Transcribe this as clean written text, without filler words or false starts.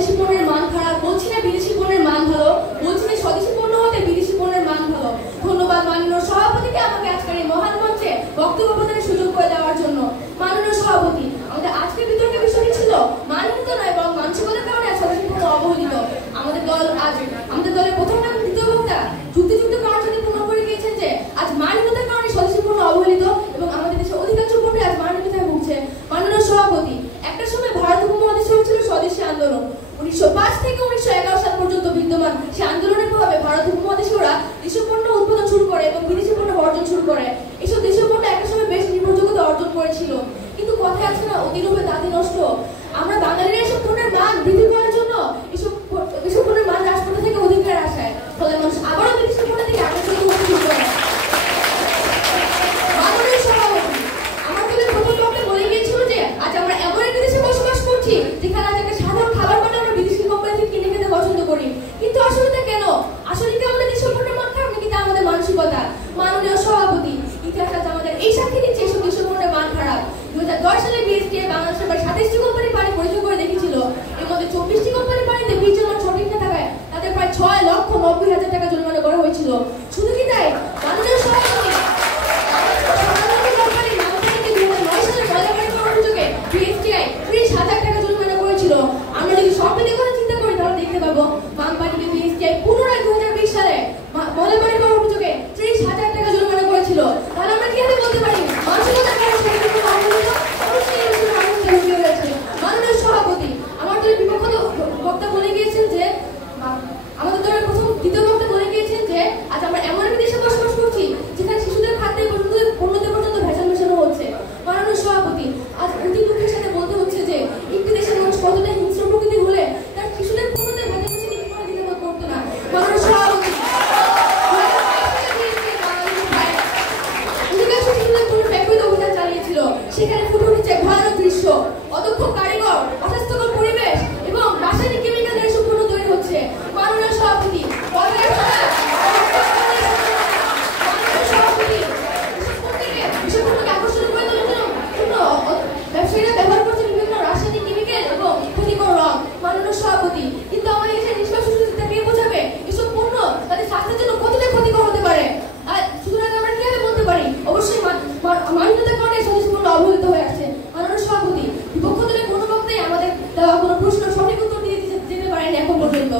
স্বদেশি পণ্যের মান খারাপ, বলছি না বিদেশি পণ্যের মান ভালো, বলছি না স্বদেশি পণ্য হতে বিদেশি পণ্যের মান ভালো। ধন্যবাদ মাননীয় সভাপতিকে আমাকে আজকের এই মহান মঞ্চে বক্তব্য প্রদানের সুযোগ করে দেওয়ার জন্য। মাননীয় সভাপতি, আমাদের আজকের বিতর্কের বিষয়টি ছিল মাননীত নয় বরং মানসিকতার কারণে স্বদেশি পণ্য অবহেলিত। আমাদের দলের প্রথম এবং দ্বিতীয় বক্তা যুক্তিযুক্ত কারণের সাথে প্রমাণ করে গিয়েছেন যে আজ মাননীয়তার কারণে স্বদেশি পণ্য অবহেলিত এবং আমাদের দেশের অধিকাংশ পণ্য আজ মাননীয়তায় ভুগছে। মাননীয় সভাপতি, একটা সময় ভারত উপমহাদেশে হচ্ছিল স্বদেশী আন্দোলন। 1905 থেকে 1911 সাল পর্যন্ত বিদ্যমান সেই আন্দোলনের প্রভাবে ভারত উপমহাদেশে ওরা দেশীয় পণ্য উৎপাদন শুরু করে এবং বিদেশি পণ্য বর্জন শুরু করে। এসব দেশীয় পণ্য একটা সময় বেশ নির্ভরযোগ্যতা অর্জন করেছিল, কিন্তু কথায় আছে না অতি লোভে তাঁতি নষ্ট। আমরা বাঙালিরা এসব পণ্যের মান বৃদ্ধি করার জন্য এসব পণ্যের মান হ্রাস করতে থেকে অধিকার আসায়, ফলে মানুষ আবারও বিদেশি পণ্য থেকে আকর্ষিত হতে শুরু করে। মাননীয় সভাপতি, আমার দলের প্রথম বক্তা বলে গিয়েছিল যে আজ আমরা এমন একটি দেশে বসবাস করছি যেখানে আজ একটা সাধারণ খাবার বাটা আমরা বিদেশি কোম্পানি থেকে কিনে খেতে পছন্দ করি। কিন্তু আসলে তা কেন? আসলে কি আমাদের দেশের পণ্যের মান খারাপ নাকি তা আমাদের মানসিকতা? মাননীয় সভাপতি, ইতিহাস আজ আমাদের এই সাক্ষী দিচ্ছে এসব দেশের পণ্যের মান খারাপ। 2010 সালে বিএসটিআই বাংলাদেশের প্রায় 27টি কোম্পানি পানি পরীক্ষা করে দেখেছিল। এর মধ্যে 24টি কোম্পানি পানিতে বীজের মান সঠিক না থাকায় তাদের প্রায় 6,90,000 টাকা জরিমানা করা হয়েছিল। শুধু কি তাই, মাননীয় সভাপতি, আমরা যদি সম্প্রতি কথা চিন্তা করি তাহলে দেখতে পাবো বামপানিকে বিএসটিআই পুনরায় 2020 সালে ময়লা পানি করার অভিযোগে 30,000 টাকা জরিমানা করেছিল। তাহলে আমরা কিভাবে বলতে পারি মানসিকতার কারণে মাননীয় সভাপতি, আমার দলের বিপক্ষ বক্তা বলে গিয়েছেন যে আমাদের দলের দ্বিতীয় বক্তা বলে গিয়েছেন যে আজ আমরা এমন একটি দেশে বসবাস করছি যেখানে শিশুদের খাদ্যে পণ্যতে পর্যন্ত ভেজাল মেশানো হচ্ছে। মাননীয় সভাপতি, আজ অতি দুঃখের সাথে বলতে হচ্ছে যে একটি দেশের মানুষ কতটা হিংস্র প্রকৃতি হলে তার শিশুদের পণ্যতে ভেজাল মেশানো কোনো দ্বিধাবোধ করতো না। মাননীয় সভাপতি, অধিকাংশ শিশুদের পণ্য ব্যবহৃত অভিযান চালিয়েছিল, সেখানে ফুটে উঠেছে ভয়ানক দৃশ্য, অদক্ষ কারিগর, অস্বাস্থ্যকর পরিবেশ এবং রাসায়নিক কেমিক্যাল দ্বারা এসব পণ্য তৈরি হচ্ছে। মাননীয় সভাপতি, ব্যবসায়ীরা ব্যবহার করছে বিভিন্ন রাসায়নিক কেমিক্যাল এবং ক্ষতিকর রং। মাননীয় সভাপতি, কিন্তু আমাদের এসে নিষ্পাপ শিশুদের কে বোঝাবে এসব পণ্য তাদের স্বাস্থ্যের জন্য কতটা ক্ষতিকর হতে পারে? আর সুতরাং আমরা কিভাবে বলতে পারি অবশ্যই মাননীয়তার কারণে স্বদেশি পণ্য অবহেলিত হয়ে আসছে? মাননীয় সভাপতি, বিপক্ষ দলের কোনো বক্তাই আমাদের দেওয়া কোনো প্রশ্ন সঠিক উত্তর দিয়ে যেতে পারেনি এখন পর্যন্ত।